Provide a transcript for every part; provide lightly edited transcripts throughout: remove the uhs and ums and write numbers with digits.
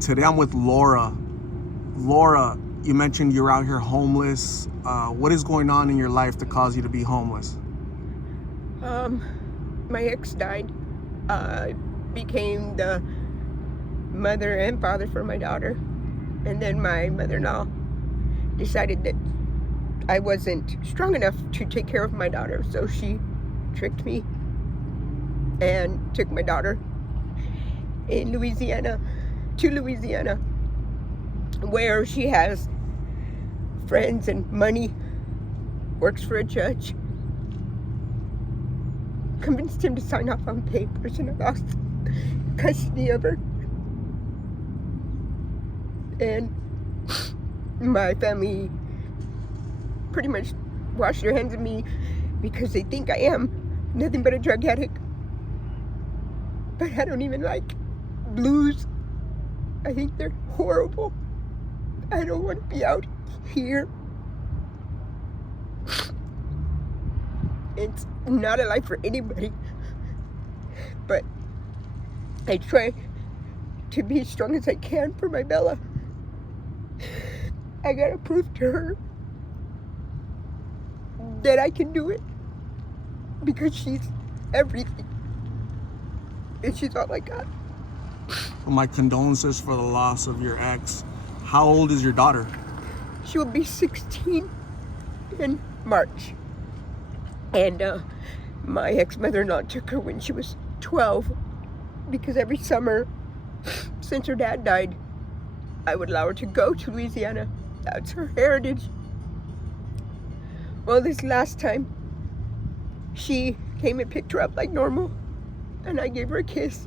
Today I'm with Laura. Laura, you mentioned you're out here homeless. What is going on in your life to cause you to be homeless? My ex died. I became the mother and father for my daughter. And then my mother-in-law decided that I wasn't strong enough to take care of my daughter. So she tricked me and took my daughter to Louisiana, where she has friends and money, works for a judge. Convinced him to sign off on papers, and I lost custody of her. And my family pretty much washed their hands of me because they think I am nothing but a drug addict. But I don't even like blues. I think they're horrible. I don't want to be out here. It's not a life for anybody. But I try to be as strong as I can for my Bella. I gotta prove to her that I can do it, because she's everything, and she's all I got. My condolences for the loss of your ex. How old is your daughter? She will be 16 in March. And my ex-mother-in-law took her when she was 12, because every summer since her dad died, I would allow her to go to Louisiana. That's her heritage. Well, this last time, she came and picked her up like normal, and I gave her a kiss,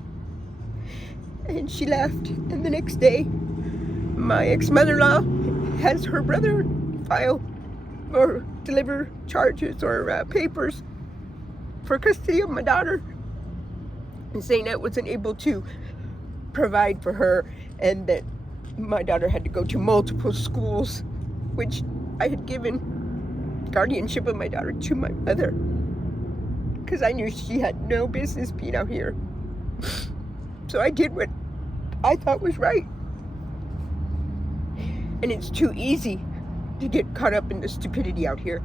and she left. And the next day, my ex-mother-in-law has her brother file or deliver charges or papers for custody of my daughter, and saying I wasn't able to provide for her, and that my daughter had to go to multiple schools, which I had given guardianship of my daughter to my mother, because I knew she had no business being out here. So I did what I thought was right. And it's too easy to get caught up in the stupidity out here.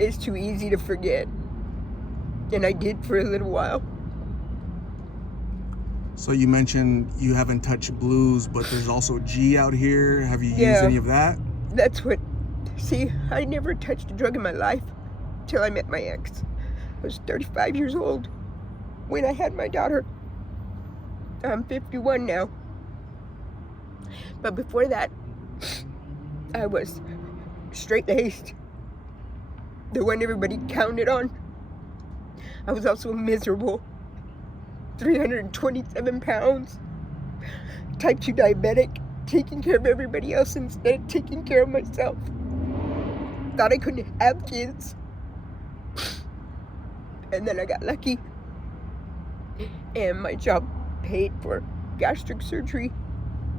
It's too easy to forget. And I did for a little while. So you mentioned you haven't touched blues, but there's also G out here. Have you used Yeah. any of that? That's what, see, I never touched a drug in my life till I met my ex. I was 35 years old when I had my daughter. I'm 51 now. But before that, I was straight-laced, the one everybody counted on. I was also miserable, 327 pounds, type 2 diabetic, taking care of everybody else instead of taking care of myself. Thought I couldn't have kids. And then I got lucky, and my job paid for gastric surgery,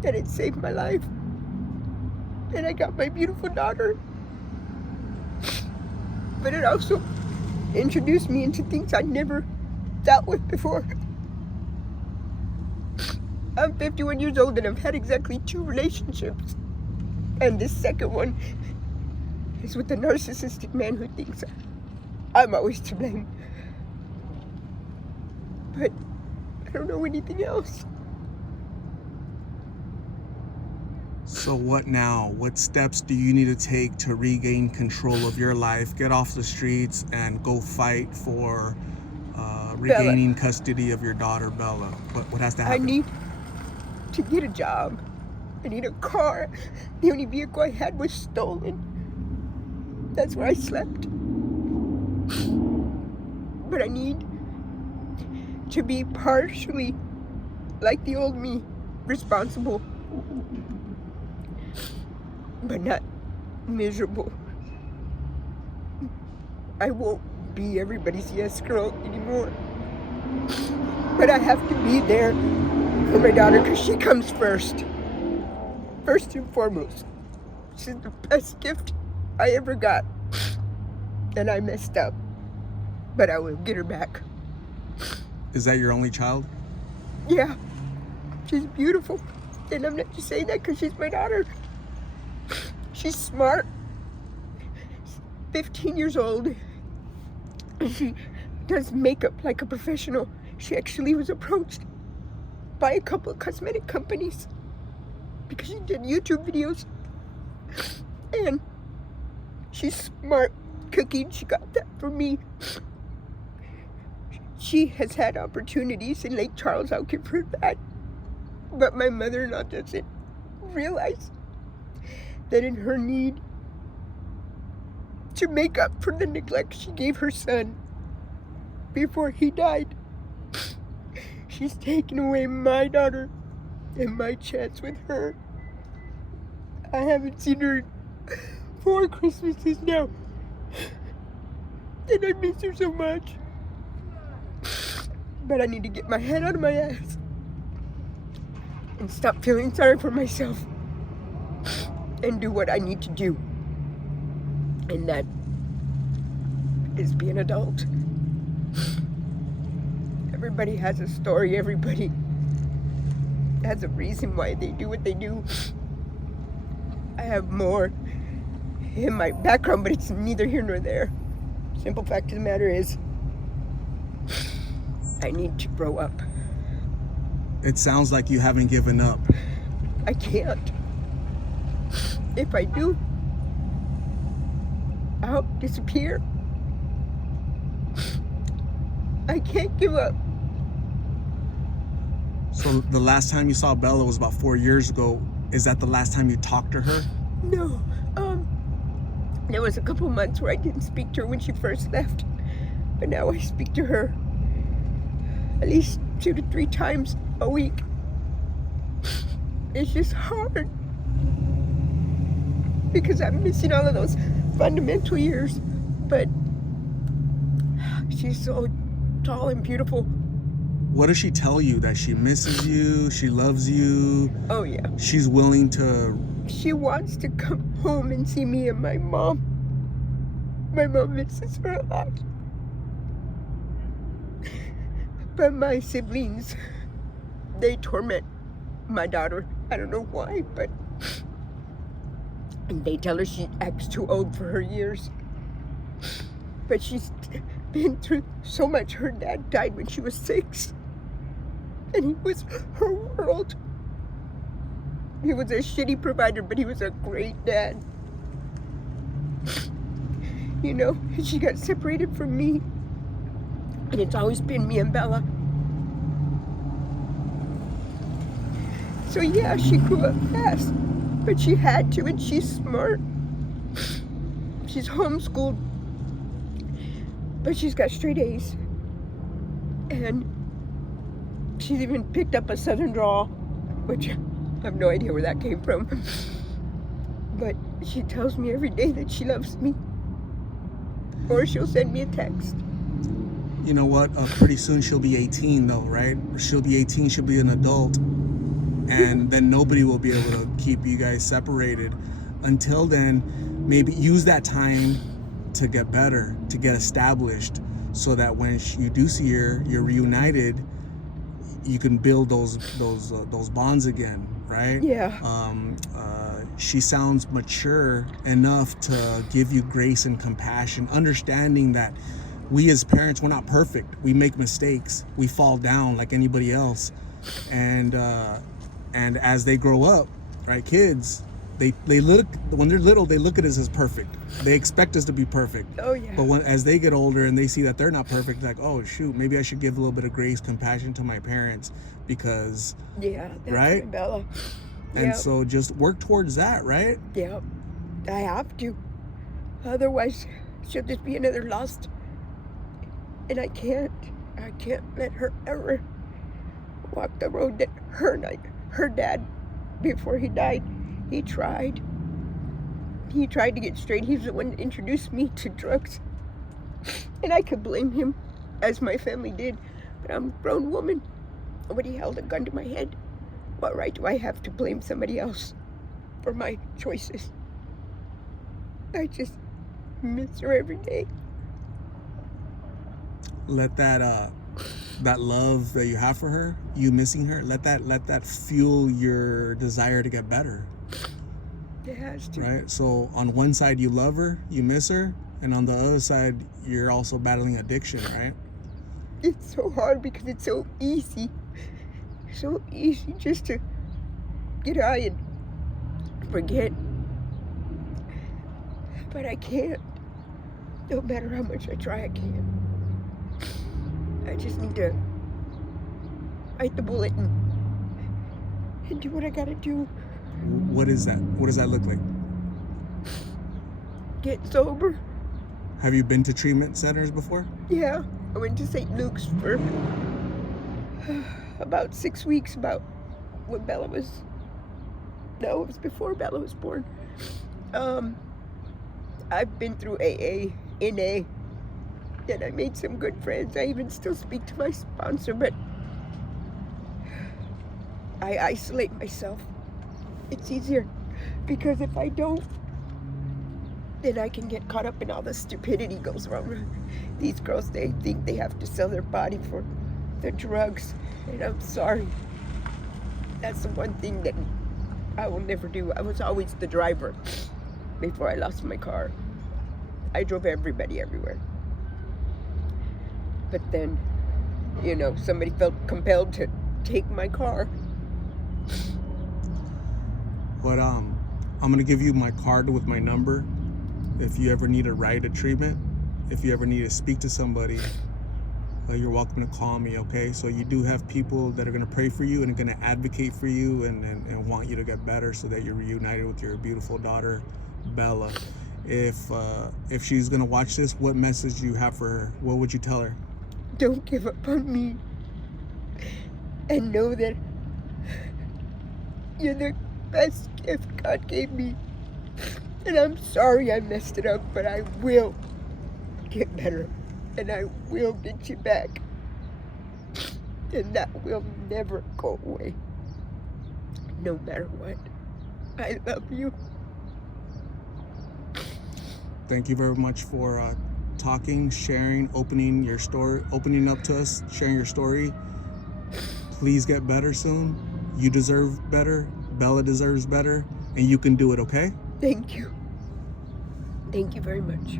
and it saved my life. And I got my beautiful daughter. But it also introduced me into things I'd never dealt with before. I'm 51 years old, and I've had exactly 2 relationships. And this second one is with a narcissistic man who thinks I'm always to blame. But I don't know anything else. So what now? What steps do you need to take to regain control of your life, get off the streets, and go fight for regaining custody of your daughter, Bella? What has to happen? I need to get a job. I need a car. The only vehicle I had was stolen. That's where I slept. But I need to be partially like the old me, responsible, but not miserable. I won't be everybody's yes girl anymore. But I have to be there for my daughter, because she comes first. First and foremost. She's the best gift I ever got. And I messed up. But I will get her back. Is that your only child? Yeah. She's beautiful. And I'm not just saying that because she's my daughter. She's smart. 15 years old. She does makeup like a professional. She actually was approached by a couple of cosmetic companies because she did YouTube videos. And she's smart cooking. She got that from me. She has had opportunities in Lake Charles. I'll give her that. But my mother-in-law doesn't realize that in her need to make up for the neglect she gave her son before he died, she's taken away my daughter and my chance with her. I haven't seen her 4 Christmases now, and I miss her so much. But I need to get my head out of my ass and stop feeling sorry for myself and do what I need to do. And that is be an adult. Everybody has a story. Everybody has a reason why they do what they do. I have more in my background, but it's neither here nor there. Simple fact of the matter is, I need to grow up. It sounds like you haven't given up. I can't. If I do, I'll disappear. I can't give up. So the last time you saw Bella was about 4 years ago. Is that the last time you talked to her? No. There was a couple months where I didn't speak to her when she first left. But now I speak to her at least 2 to 3 times a week. It's just hard because I'm missing all of those fundamental years. But she's so tall and beautiful. What does she tell you? That she misses you? She loves you? Oh yeah. She's willing to... She wants to come home and see me and my mom. My mom misses her a lot. But my siblings, they torment my daughter. I don't know why, but and they tell her she acts too old for her years. But she's been through so much. Her dad died when she was 6. And he was her world. He was a shitty provider, but he was a great dad. You know, she got separated from me. And it's always been me and Bella. So yeah, she grew up fast. But she had to, and she's smart. She's homeschooled. But she's got straight A's. And she's even picked up a southern drawl, which I have no idea where that came from. But she tells me every day that she loves me. Or she'll send me a text. You know what? Pretty soon she'll be 18 though, right? She'll be 18, she'll be an adult. And then nobody will be able to keep you guys separated. Until then, maybe use that time to get better, to get established, so that when you do see her, you're reunited, you can build those bonds again, right? Yeah. She sounds mature enough to give you grace and compassion, understanding that we as parents, we're not perfect. We make mistakes. We fall down like anybody else. And as they grow up, right, kids, they look, when they're little, they look at us as perfect. They expect us to be perfect. Oh yeah. But as they get older and they see that they're not perfect, like, oh shoot, maybe I should give a little bit of grace, compassion to my parents, because Yeah, that's right? my Bella. And Yep. so just work towards that, right? Yep. I have to. Otherwise, she'll just be another lost. And I can't let her ever walk the road that her dad, before he died, he tried. He tried to get straight. He's the one that introduced me to drugs. And I could blame him, as my family did. But I'm a grown woman. Nobody held a gun to my head. What right do I have to blame somebody else for my choices? I just miss her every day. Let that that love that you have for her, you missing her, let that fuel your desire to get better. It has to. Right? So on one side you love her, you miss her, and on the other side you're also battling addiction, right? It's so hard because it's so easy. So easy just to get high and forget. But I can't. No matter how much I try, I can't. I just need to bite the bullet and do what I gotta do. What is that? What does that look like? Get sober. Have you been to treatment centers before? Yeah, I went to St. Luke's for about 6 weeks, about when Bella was... No, it was before Bella was born. I've been through AA, NA, and I made some good friends. I even still speak to my sponsor, but I isolate myself. It's easier because if I don't, then I can get caught up in all the stupidity goes wrong. These girls, they think they have to sell their body for the drugs, and I'm sorry. That's the one thing that I will never do. I was always the driver before I lost my car. I drove everybody everywhere. But then, you know, somebody felt compelled to take my car. But I'm gonna give you my card with my number. If you ever need a ride to treatment, if you ever need to speak to somebody, you're welcome to call me, okay? So you do have people that are gonna pray for you and are gonna advocate for you and want you to get better so that you're reunited with your beautiful daughter, Bella. If she's gonna watch this, what message do you have for her? What would you tell her? Don't give up on me. And know that you're the best gift God gave me. And I'm sorry I messed it up, but I will get better. And I will get you back. And that will never go away. No matter what. I love you. Thank you very much for talking, sharing, opening your story, opening up to us, sharing your story. Please get better soon. You deserve better. Bella deserves better. And you can do it, okay? Thank you. Thank you very much.